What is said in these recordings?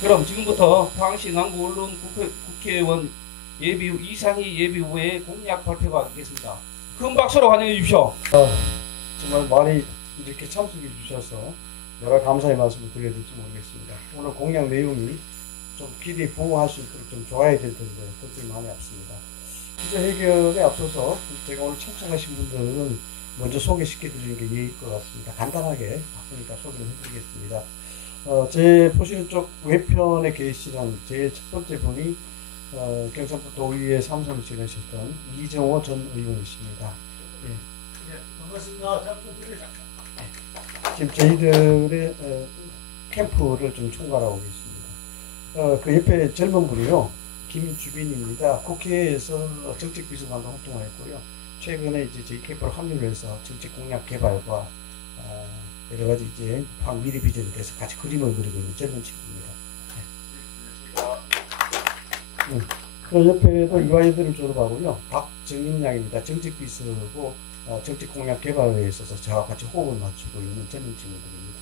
그럼 지금부터 포항시 남구 언론 국회의원 예비 이상희 예비후보의 공약 발표가 있겠습니다. 큰 박수로 환영해 주십시오. 정말 많이 이렇게 참석해 주셔서 여러 감사의 말씀을 드려야 될지 모르겠습니다. 오늘 공약 내용이 좀 기대에 부응할 수 있도록 좀 좋아야 될 텐데 걱정이 많이 앞섭니다. 기자회견에 앞서서 제가 오늘 참석하신 분들은 먼저 소개시켜 드리는 게 예의일 것 같습니다. 간단하게 바쁘니까 소개를 해드리겠습니다. 제 보시는 쪽 외편에 계시는 제일 첫 번째 분이 경상북도 도의회 삼선을 지내셨던 이정호 전 의원이십니다. 예. 반갑습니다. 지금 저희들의 캠프를 좀 총괄하고 계십니다. 그 옆에 젊은 분이요, 김주빈입니다. 국회에서 정책비서관도 활동을 했고요. 최근에 이제 저희 캠프로 합류를 해서 정책 공약 개발과 여러 가지 이제 포항 미래 비전에 대해서 같이 그림을 그리고 있는 젊은 친구입니다. 네. 그 옆에도 이화여대를 졸업하고요. 박정임양입니다. 정책비서고 정책 공약 개발에 있어서 저와 같이 호흡을 맞추고 있는 젊은 친구들입니다.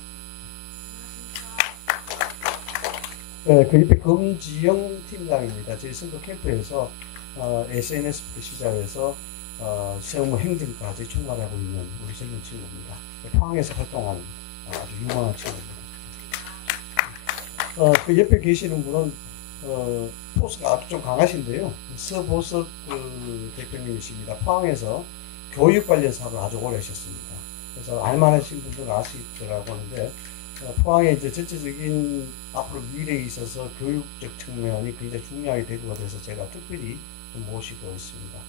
네, 그 옆에 금지영 팀장입니다. 저희 선거 캠프에서 SNS부터 시작해서 세무 행정까지 총괄하고 있는 우리 젊은 친구입니다. 포항에서 활동하는 아주 유망한 친구입니다. 그 옆에 계시는 분은 포스가 아주 좀 강하신데요. 서보석 대표님이십니다. 포항에서 교육 관련 사업을 아주 오래 하셨습니다. 그래서 알만하신 분들은 아시더라고 하는데 포항의 이제 전체적인 앞으로 미래에 있어서 교육적 측면이 굉장히 중요하게 대두가 돼서 제가 특별히 좀 모시고 있습니다.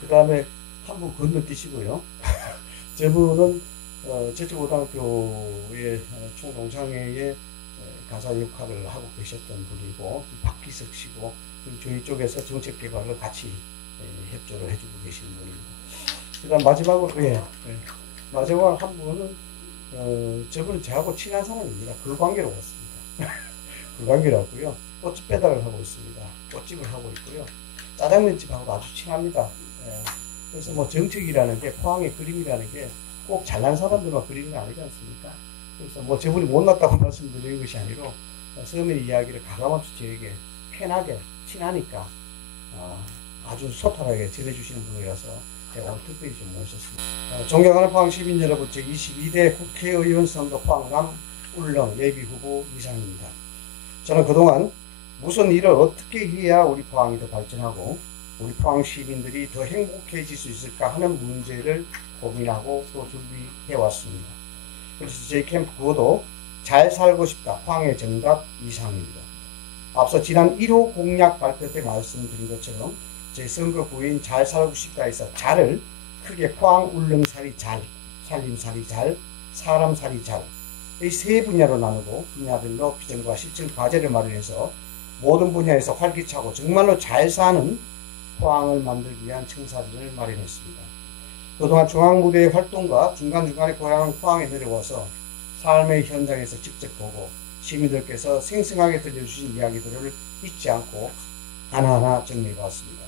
그 다음에 한 분 건너뛰시고요. 저분은 제주고등학교의 총동창회의 가사 역할을 하고 계셨던 분이고, 박기석 씨고, 저희 쪽에서 정책 개발을 같이 협조를 해주고 계시는 분입니다. 그 다음 마지막으로, 마지막 한 분은, 저분은 저하고 친한 사람입니다. 그 관계로 왔습니다. 그 관계라고요. 꽃집 배달을 하고 있습니다. 꽃집을 하고 있고요. 짜장면집하고도 아주 친합니다. 그래서 뭐 정책이라는 게, 포항의 그림이라는 게 꼭 잘난 사람들만 그리는 게 아니지 않습니까? 그래서 뭐 저분이 못났다고 말씀드리는 것이 아니고 서민 이야기를 가감없이 저에게 편하게 친하니까 아주 소탈하게 전해주시는 분이라서 제가 오늘 특별히 좀 모셨습니다. 존경하는 포항 시민 여러분, 제22대 국회의원 선거 포항남 울릉 예비후보 이상입니다. 저는 그동안 무슨 일을 어떻게 해야 우리 포항이 더 발전하고 우리 포항 시민들이 더 행복해질 수 있을까 하는 문제를 고민하고 또 준비해 왔습니다. 그래서 저희 캠프 구호도 잘 살고 싶다, 포항의 정답 이상입니다. 앞서 지난 1호 공약 발표 때 말씀드린 것처럼 제 선거 구호인 잘 살고 싶다에서 잘을 크게 포항 울릉살이 잘, 살림살이 잘, 사람살이 잘, 이 세 분야로 나누고 분야별로 비전과 실천 과제를 마련해서 모든 분야에서 활기차고 정말로 잘 사는 포항을 만들기 위한 청사진을 마련했습니다. 그동안 중앙무대의 활동과 중간중간에 고향 포항에 내려와서 삶의 현장에서 직접 보고 시민들께서 생생하게 들려주신 이야기들을 잊지 않고 하나하나 정리해봤습니다.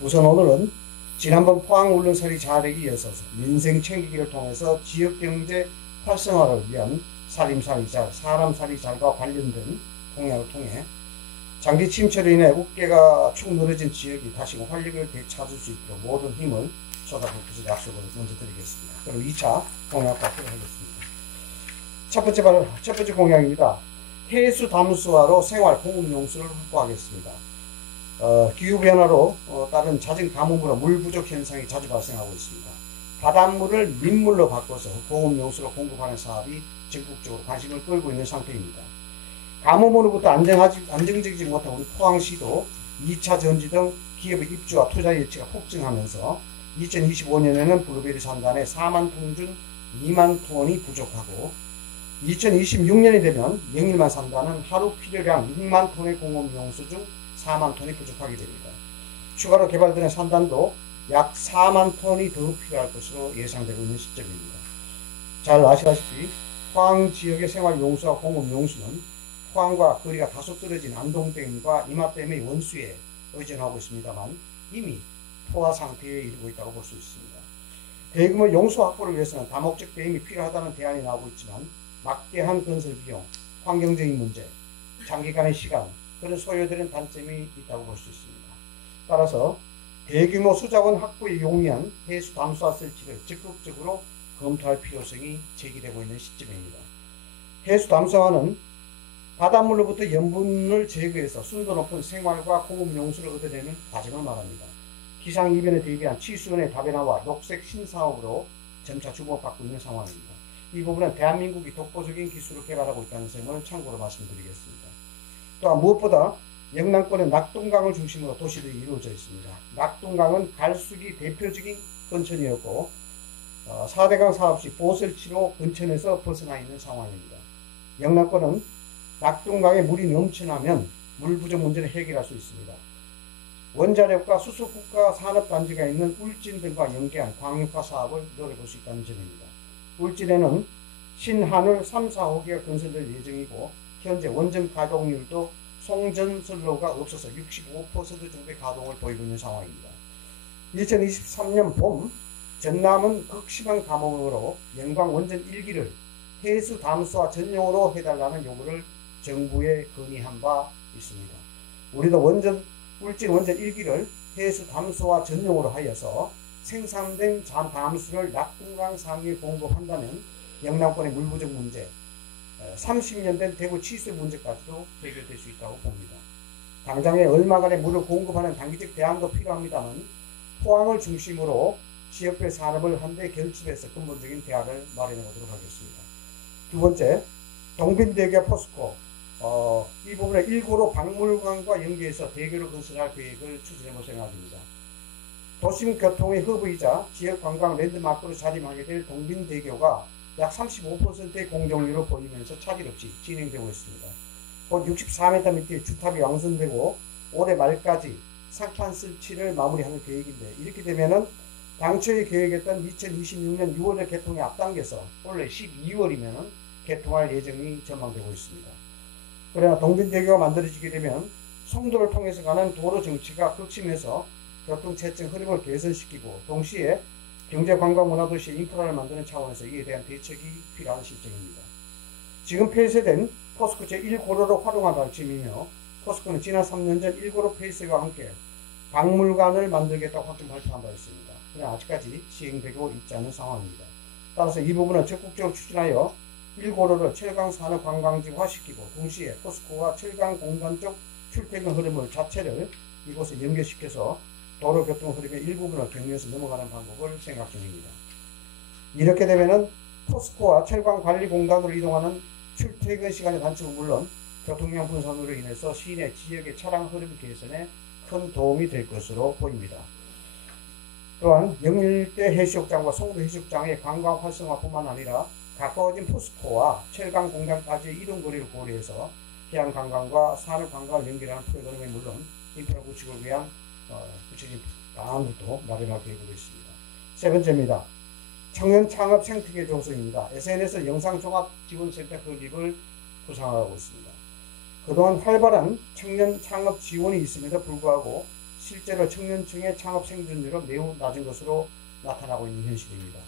우선 오늘은 지난번 포항 울릉살이 잘하기 이어서 민생 챙기기를 통해서 지역경제 활성화를 위한 살림살이 잘, 사람살이 잘과 관련된 공약을 통해 장기 침체로 인해 어깨가 축 늘어진 지역이 다시금 활력을 되찾을 수 있도록 모든 힘을 쏟아볼 것을 약속을 먼저 드리겠습니다. 그리고 2차 공약 발표를 하겠습니다. 첫 번째 공약입니다. 해수 담수화로 생활 공급용수를 확보하겠습니다. 기후변화로 따른 잦은 가뭄으로 물 부족 현상이 자주 발생하고 있습니다. 바닷물을 민물로 바꿔서 공급용수로 공급하는 사업이 전국적으로 관심을 끌고 있는 상태입니다. 가뭄으로부터 안정적이지 못한 우리 포항시도 2차 전지 등 기업의 입주와 투자 여치가 폭증하면서 2025년에는 블루베리 산단에 4만 톤 중 2만 톤이 부족하고 2026년이 되면 영일만 산단은 하루 필요량 6만 톤의 공업용수 중 4만 톤이 부족하게 됩니다. 추가로 개발되는 산단도 약 4만 톤이 더 필요할 것으로 예상되고 있는 시점입니다. 잘 아시다시피 포항 지역의 생활용수와 공업용수는 포항과 거리가 다소 떨어진 안동댐과 이마댐의 원수에 의존하고 있습니다만 이미 포화 상태에 이르고 있다고 볼 수 있습니다. 대규모 용수 확보를 위해서는 다목적 댐이 필요하다는 대안이 나오고 있지만 막대한 건설 비용, 환경적인 문제, 장기간의 시간, 그런 소요되는 단점이 있다고 볼 수 있습니다. 따라서 대규모 수자원 확보에 용이한 해수 담수화 설치를 적극적으로 검토할 필요성이 제기되고 있는 시점입니다. 해수 담수화는 바닷물로부터 염분을 제거해서 순도 높은 생활과 공업 용수를 얻어내는 과정을 말합니다. 기상이변에 대비한 치수원의 다변화와 녹색 신사업으로 점차 주목받고 있는 상황입니다. 이 부분은 대한민국이 독보적인 기술을 개발하고 있다는 점을 참고로 말씀드리겠습니다. 또한 무엇보다 영남권은 낙동강을 중심으로 도시들이 이루어져 있습니다. 낙동강은 갈수기 대표적인 건천이었고 4대강 사업 시 보설치로 건천에서 벗어나 있는 상황입니다. 영남권은 낙동강에 물이 넘쳐나면 물 부족 문제를 해결할 수 있습니다. 원자력과 수소국가 산업단지가 있는 울진 등과 연계한 광역화 사업을 노려볼 수 있다는 점입니다. 울진에는 신한울 3, 4호기가 건설될 예정이고 현재 원전 가동률도 송전선로가 없어서 65% 정도의 가동을 보이고 있는 상황입니다. 2023년 봄 전남은 극심한 감옥으로 영광 원전 1기를 해수 담수화 전용으로 해달라는 요구를 정부에 건의한 바 있습니다. 우리도 울진 원전 1기를 해수 담수화 전용으로 하여서 생산된 담수를 낙동강 상류에 공급한다면 영남권의 물 부족 문제, 30년 된 대구 치수 문제까지도 해결될 수 있다고 봅니다. 당장에 얼마간의 물을 공급하는 단기적 대안도 필요합니다만 포항을 중심으로 지역별 산업을 한데 결집해서 근본적인 대안을 마련해 보도록 하겠습니다. 두 번째, 동빈대교 포스코. 이 부분에 1구로 박물관과 연계해서 대교를 건설할 계획을 추진해 볼 생각입니다. 도심 교통의 허브이자 지역 관광 랜드마크로 자리하게 될 동빈대교가 약 35%의 공정률을 보이면서 차질 없이 진행되고 있습니다. 곧 64m 밑에 주탑이 완성되고 올해 말까지 상판 설치를 마무리하는 계획인데 이렇게 되면은 당초에 계획했던 2026년 6월에 개통에 앞당겨서 원래 12월이면은 개통할 예정이 전망되고 있습니다. 그러나 동빈대교가 만들어지게 되면 송도를 통해서 가는 도로 정체가 극심해서 교통체증 흐름을 개선시키고 동시에 경제관광문화도시의 인프라를 만드는 차원에서 이에 대한 대책이 필요한 실정입니다. 지금 폐쇄된 포스코 제1고로를 활용한 방침이며 포스코는 지난 3년 전 1고로 폐쇄와 함께 박물관을 만들겠다고 확정 발표한 바 있습니다. 그러나 아직까지 시행되고 있지 않은 상황입니다. 따라서 이 부분은 적극적으로 추진하여 1고로를 철강산업관광지화시키고 동시에 포스코와 철강공단 쪽 출퇴근 흐름을 자체를 이곳에 연결시켜서 도로교통 흐름의 일부분을 경유해서 넘어가는 방법을 생각 중입니다. 이렇게 되면은 포스코와 철강관리공단으로 이동하는 출퇴근 시간의 단축은 물론 교통량 분산으로 인해서 시내 지역의 차량 흐름 개선에 큰 도움이 될 것으로 보입니다. 또한 영일대 해수욕장과 송도 해수욕장의 관광 활성화뿐만 아니라 가까워진 포스코와 철강공단까지의 이동거리를 고려해서 해양관광과 산업관광을 연결하는 프로그램이 물론 인프라 구축을 위한 구체적인 방안도 마련할 계획으로 있습니다. 세 번째입니다. 청년 창업 생태계 조성입니다. SNS 영상종합지원센터 건립을 구상하고 있습니다. 그동안 활발한 청년 창업 지원이 있음에도 불구하고 실제로 청년층의 창업 생존율은 매우 낮은 것으로 나타나고 있는 현실입니다.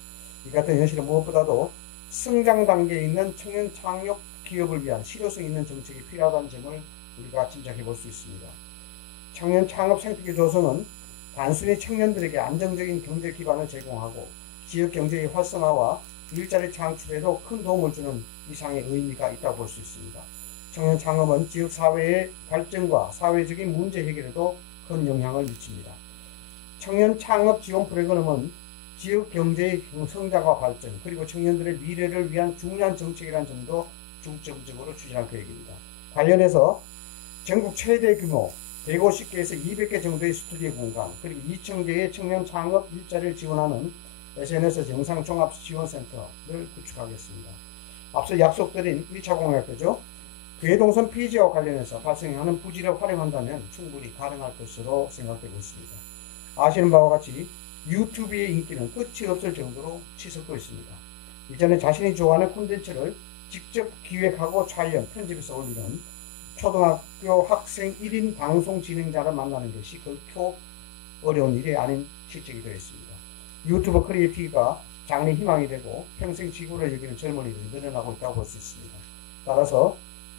이 같은 현실은 무엇보다도 성장 단계에 있는 청년 창업 기업을 위한 실효성 있는 정책이 필요하다는 점을 우리가 짐작해 볼 수 있습니다. 청년 창업 생태계 조성은 단순히 청년들에게 안정적인 경제 기반을 제공하고 지역 경제의 활성화와 일자리 창출에도 큰 도움을 주는 이상의 의미가 있다고 볼 수 있습니다. 청년 창업은 지역 사회의 발전과 사회적인 문제 해결에도 큰 영향을 미칩니다. 청년 창업 지원 프로그램은 지역 경제의 성장과 발전 그리고 청년들의 미래를 위한 중요한 정책이라는 점도 중점적으로 추진할 계획입니다. 관련해서 전국 최대 규모 150개에서 200개 정도의 스튜디오 공간 그리고 2,000개의 청년 창업 일자리를 지원하는 SNS 영상종합지원센터를 구축하겠습니다. 앞서 약속드린 1차 공약대죠. 괴동선 폐지와 관련해서 발생하는 부지를 활용한다면 충분히 가능할 것으로 생각되고 있습니다. 아시는 바와 같이 유튜브의 인기는 끝이 없을 정도로 치솟고 있습니다. 이전에 자신이 좋아하는 콘텐츠를 직접 기획하고 촬영, 편집해서 올리는 초등학교 학생 1인 방송 진행자를 만나는 것이 결코 어려운 일이 아닌 실적이 되어 있습니다. 유튜브 크리에이티가 장래 희망이 되고 평생 지구를 여기는 젊은이들이 늘어나고 있다고 볼 수 있습니다. 따라서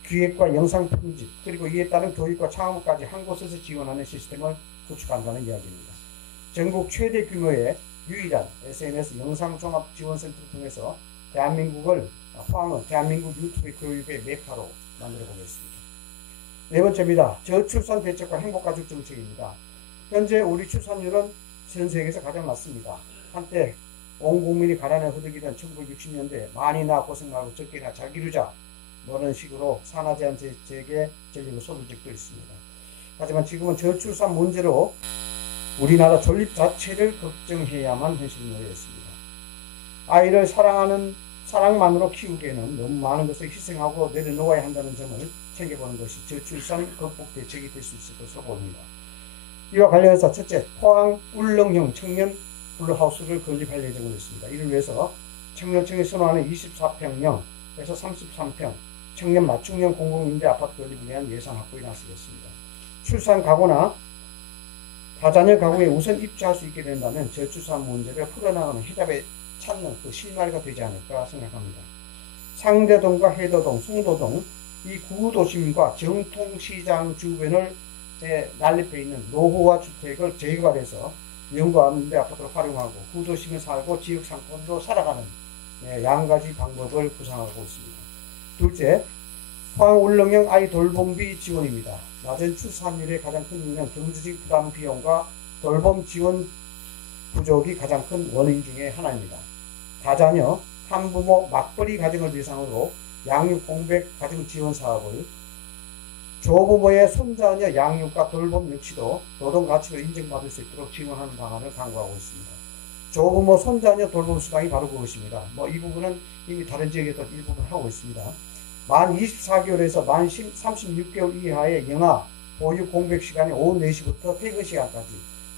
기획과 영상 편집 그리고 이에 따른 교육과 창업까지 한 곳에서 지원하는 시스템을 구축한다는 이야기입니다. 전국 최대 규모의 유일한 SNS 영상 종합 지원센터를 통해서 대한민국을 포항은 대한민국 유튜브 교육의 메카로 만들어 보겠습니다. 네 번째입니다. 저출산 대책과 행복가족 정책입니다. 현재 우리 출산율은 전 세계에서 가장 낮습니다. 한때 온 국민이 가난에 허덕이던 1960년대 많이 낳아 고생 말고 적게 낳아 잘 기르자 그런 식으로 산하제한 정책에 전력을 쏟은 적도 있습니다. 하지만 지금은 저출산 문제로 우리나라 존립 자체를 걱정해야만 현실을 놓였습니다. 아이를 사랑만으로 키우기에는 너무 많은 것을 희생하고 내려놓아야 한다는 점을 챙겨보는 것이 저출산 극복 대책이 될 수 있을 것으로 보입니다. 이와 관련해서 첫째, 포항 울릉형 청년 블루하우스를 건립할 예정으로 있습니다. 이를 위해서 청년층이 선호하는 24평형에서 33평 청년 맞춤형 공공임대 아파트 건립을 위한 예산 확보에 나서겠습니다. 출산 가구나 다자녀 가구에 우선 입주할 수 있게 된다면 저출산 문제를 풀어나가는 해답에 찾는 그 실마리가 되지 않을까 생각합니다. 상대동과 해도동, 송도동 이 구도심과 정통시장 주변을 난립해 있는 노후화 주택을 재개발해서 연구와 임대 아파트로 활용하고 구도심에 살고 지역 상권으로 살아가는 양가지 방법을 구상하고 있습니다. 둘째, 포항 울릉형 아이 돌봄비 지원입니다. 낮은 출산율의 가장 큰 이유는 경제적 부담 비용과 돌봄 지원 부족이 가장 큰 원인 중에 하나입니다. 다자녀, 한부모 맞벌이 가정을 대상으로 양육 공백 가정 지원 사업을 조부모의 손자녀 양육과 돌봄 역시도 노동 가치로 인정받을 수 있도록 지원하는 방안을 강구하고 있습니다. 조부모 손자녀 돌봄 수당이 바로 그것입니다. 이 부분은 이미 다른 지역에도 일부분 하고 있습니다. 만 24개월에서 만 36개월 이하의 영아 보육 공백 시간이 오후 4시부터 퇴근 시간까지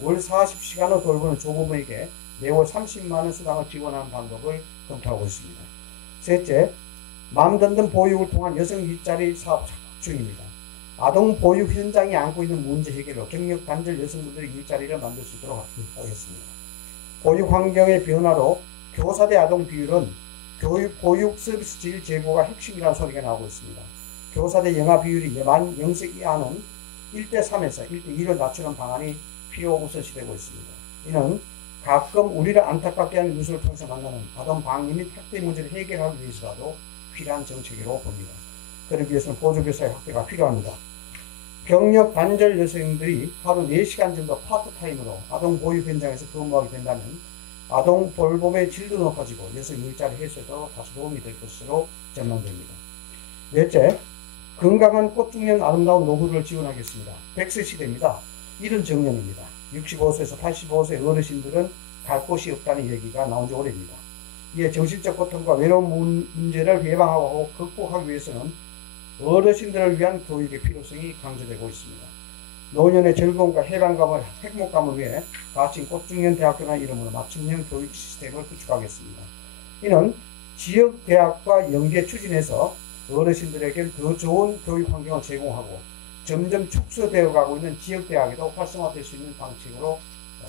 월 40시간을 돌보는 조부모에게 매월 30만원 수당을 지원하는 방법을 검토하고 있습니다. 셋째, 맘 든든 보육을 통한 여성 일자리 사업 적극 중입니다. 아동 보육 현장이 안고 있는 문제 해결로 경력 단절 여성분들의 일자리를 만들 수 있도록 하겠습니다. 보육 환경의 변화로 교사대 아동 비율은 교육 보육 서비스 질 제고가 핵심이라는 소리가 나오고 있습니다. 교사대 영아 비율이 만 0세 이하는 1대3에서 1대2로 낮추는 방안이 필요 우선시되고 있습니다. 이는 가끔 우리를 안타깝게 하는 뉴스를 통해서 만나는 아동 방임 및 학대 문제를 해결하기 위해서라도 필요한 정책이라고 봅니다. 그러기 위해서는 보조교사의 확대가 필요합니다. 경력 단절 여성들이 하루 4시간 정도 파트타임으로 아동 보육 현장에서 근무하게 된다면 아동 돌봄의 질도 높아지고 여성 일자리 해소에도 다소 도움이 될 것으로 전망됩니다. 넷째, 건강한 꽃중년 아름다운 노후를 지원하겠습니다. 100세 시대입니다. 이른 정년입니다. 65세에서 85세 어르신들은 갈 곳이 없다는 얘기가 나온 지 오래입니다. 이에 정신적 고통과 외로운 문제를 예방하고 극복하기 위해서는 어르신들을 위한 교육의 필요성이 강조되고 있습니다. 노년의 즐거움과 해방감을 행복감을 위해 가칭 꽃중년대학교라는 이름으로 맞춤형 교육 시스템을 구축하겠습니다. 이는 지역대학과 연계 추진해서 어르신들에게 더 좋은 교육 환경을 제공하고 점점 축소되어 가고 있는 지역대학에도 활성화될 수 있는 방식으로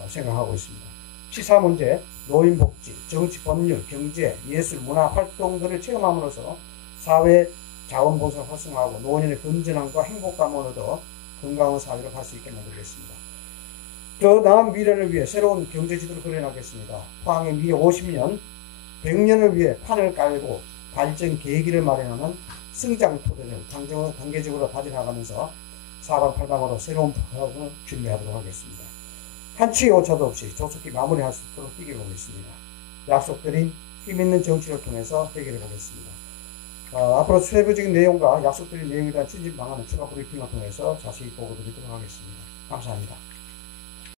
생각하고 있습니다. 시사문제, 노인복지, 정치, 법률, 경제, 예술, 문화 활동들을 체험함으로써 사회 자원봉사를 활성화하고 노년의 건전함과 행복감을 얻어 건강한 사회로 갈 수 있게 만들겠습니다. 더 나은 미래를 위해 새로운 경제지도를 그려나가겠습니다. 포항의 미래 50년, 100년을 위해 판을 깔고 발전 계기를 마련하는 성장 토대를 단계적으로 다져나가면서 사방팔방으로 새로운 사업을 준비하도록 하겠습니다. 한치의 오차도 없이 조속히 마무리할 수 있도록 뛰겨보겠습니다. 약속드린 힘있는 정치를 통해서 해결해 보겠습니다. 앞으로 세부적인 내용과 약속드린 내용에 대한 추진 방안은 추가 브리핑을 통해서 자세히 보고드리도록 하겠습니다. 감사합니다.